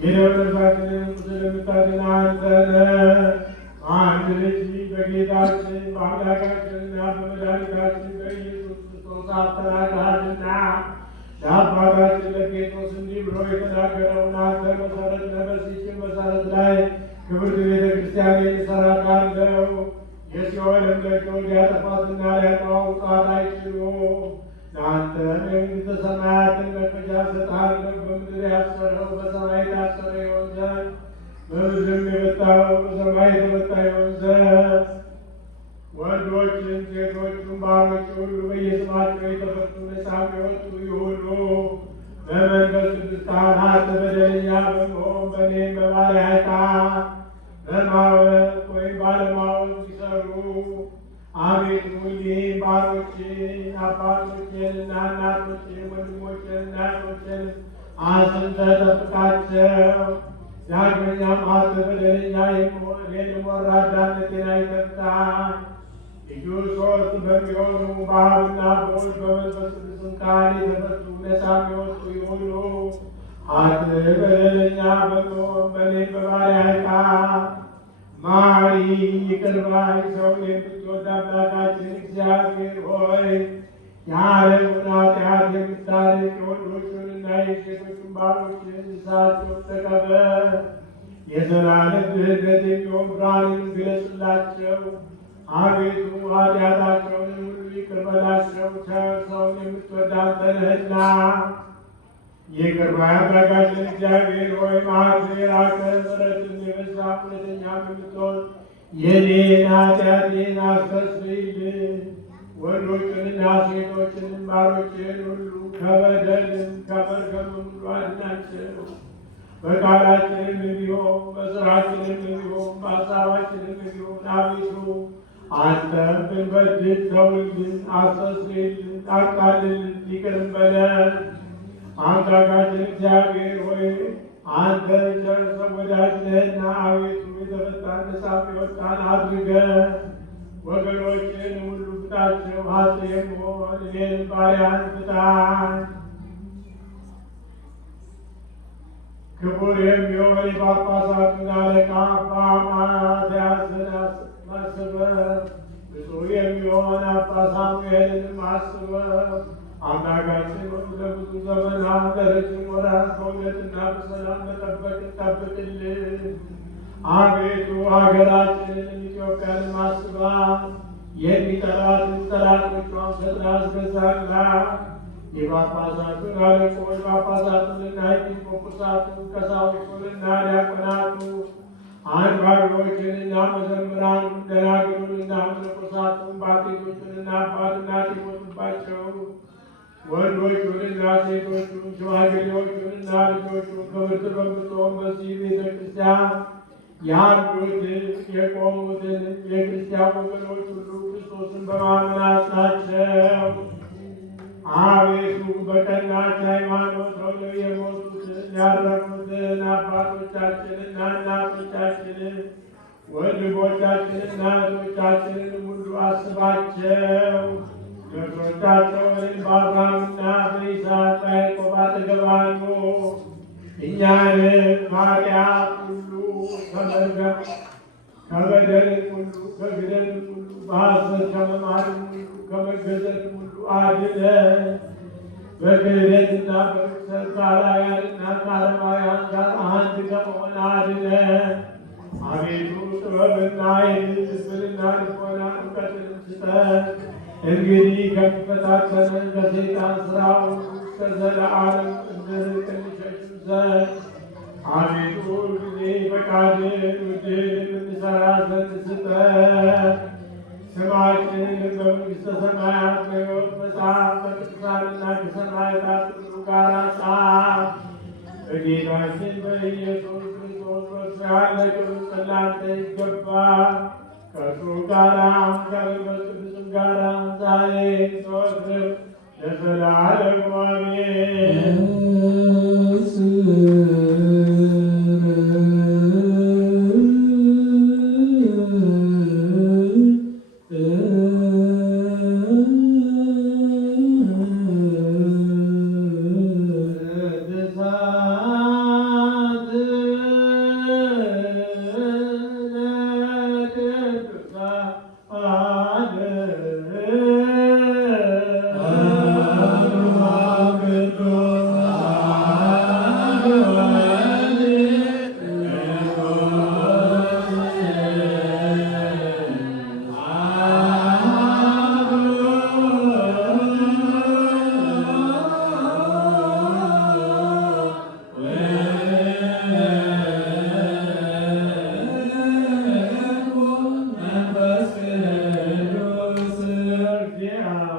የደብረታችንን ቁስል የምታድን አንተ ነህ። አንድ ልጅ በጌታችን በአምላካችንና በመድኃኒታችን በኢየሱስ ክርስቶስ አስተናግረሃልና ለአባታችን ለጴጥሮስ እንዲህ ብሎ የተናገረውን አንተ መሰረት ነህ። በዚህች መሰረት ላይ ክብርት ቤተ ክርስቲያን እሰራታለሁ። የሲኦልም ደጆች ሊያጠፏትና ሊያጠፋት አይችሉም። ለአንተ መንግሥተ ሰማያትን መክፈቻ እሰጥሃለሁ። በምድር ያሰረው በሰማይ የታሰረ ይሆን ዘንድ፣ በምድርም የመታው በሰማይ የተመታ ይሆን ዘንድ። ወንዶችን ሴቶቹን ባሮች ሁሉ በየስማቸው የተፈቱ ነፃም የወጡ ይሁኑ። በመንፈስ ቅዱስ ካህናት በደለኛ በመሆን በእኔም በባሪያህ ኃጢአት በማወቅ ወይም ባለማወቅ ሲሰሩ አቤቱ እኒህን ባሮችን አባቶችንና እናቶችን ወንድሞችንና እህቶችን አጽንተህ ጠብቃቸው። ዳግመኛም አንተ በደለኛ የምሆን እኔንም ወራዳነቴን አይተፍታኝ። ልዩ ሦስት በሚሆኑ በአብና በወልድ በመንፈስ ቅዱስም ቃል የተፈቱ ነፃም የወጡ ይሁኑ። አንተ በደለኛ በመሆን በእኔም በባሪያህ ኃጢአት ማሪ ይቅር ባይ ሰውን የምትወድ አምላካችን እግዚአብሔር ሆይ የዓለሙን ኃጢአት የምታርቅ የወንዶቹንና የሴቶቹን ባሮችን ንስሐቸውን ተቀበል። የዘላለም ድኅነት የሚሆን ብርሃንን ግለጽላቸው። አቤቱ ኃጢአታቸውን ሁሉ ይቅር በላቸው። ሰውን የምትወድ አንተ ነህና። ይቅር ባይ አምላካችን እግዚአብሔር ሆይ መዓትህ የራቀ ምሕረትህም የበዛ እውነተኛም የምትሆን የእኔን ኃጢአቴን አስተስርይልኝ። ወንዶችንና ሴቶችንም ባሮችህን ሁሉ ከበደልም ከመርገምም ሁሉ አድናቸው። በቃላችንም ቢሆን በሥራችንም ቢሆን በሐሳባችንም ቢሆን አቤቱ አንተም ብንበድል ተውልን፣ አስተስርይልን፣ አቃልልን፣ ይቅርም በለን። አምላካችን እግዚአብሔር ሆይ አንተ ቸር ሰው ወዳጅ ነህና አቤቱ የተፈታን ነፃም የወጣን አድርገን ወገኖችን ሁሉ ፍታቸው። ኃጥእ የምሆን እኔን ባሪያህን ፍታኝ። ክቡር የሚሆን የጳጳሳቱን አለቃ አባ ማትያስን አስበህ፣ ብፁዕ የሚሆን አባ ሳሙኤልንም አስበህ። አምላካችን ለብዙ ዘመናት ለረጅም ወራት በእውነትና በሰላም በጠበቅ ጠብቅልን። አቤቱ ሀገራችንን ኢትዮጵያንም አስባት። የሚጠላትን ጠላቶቿን ፈጥነህ አስገዛላት። የጳጳሳቱን አለቆች ጳጳሳቱንና ኤጲስቆጶሳቱን ቀሳውስቱንና ዲያቆናቱን አንባቢዎችንና መዘምራኑን ደናግሉንና መነኮሳቱን ባልቴቶቹንና አባትና ቲሞቱባቸው ወንዶቹንና ሴቶቹን ሽማግሌዎቹንና ልጆቹን ክብርት በምትሆን በዚህ ቤተ ክርስቲያን ያሉትን የቆሙትን የክርስቲያን ወገኖች ሁሉ ክርስቶስን በማመን አጽናቸው። አቤቱ በቀናች ሃይማኖት ሆነው የሞቱትን ያረፉትን አባቶቻችንና እናቶቻችንን ወንድሞቻችንና እህቶቻችንን ሁሉ አስባቸው። ነፍሶቻቸውን በአብርሃምና በይስሐቅ በያዕቆብ አጠገብ አሉ። እኛንም ከኃጢአት ሁሉ ከመርገም ከበደል ሁሉ ከግደል ሁሉ በሐሰት ከመማል ሁሉ ከመገዘት ሁሉ አድነን። በክህደትና በርኩሰት ከአላውያንና ከአረማውያን ጋር አንድ ከመሆን አድነን። አቤቱ ጥበብና ልብና ልቦና እውቀትን ስጠን። እንግዲህ ከሚፈታተንን ከሰይጣን ሥራ ሁሉ እስከ ዘለዓለም እንድንርቅ እንሸሽም ዘንድ አቤቱ ሁልጊዜ ፈቃድህን ውድህን የምንሠራ ዘንድ ስጠን። ስማችንን በመንግሥተ ሰማያት በሕይወት መጽሐፍ በቅዱሳንና ከሰማዕታት ሁሉ ጋር ጻፍ። በጌታችን በኢየሱስ ክርስቶስ በእርሱ ያለ ክብር ላንተ ይገባል። ከእርሱ ጋር ከመንፈስ ቅዱስም ጋር ዛሬ ዘወትርም ለዘላለሙ አሜን። አ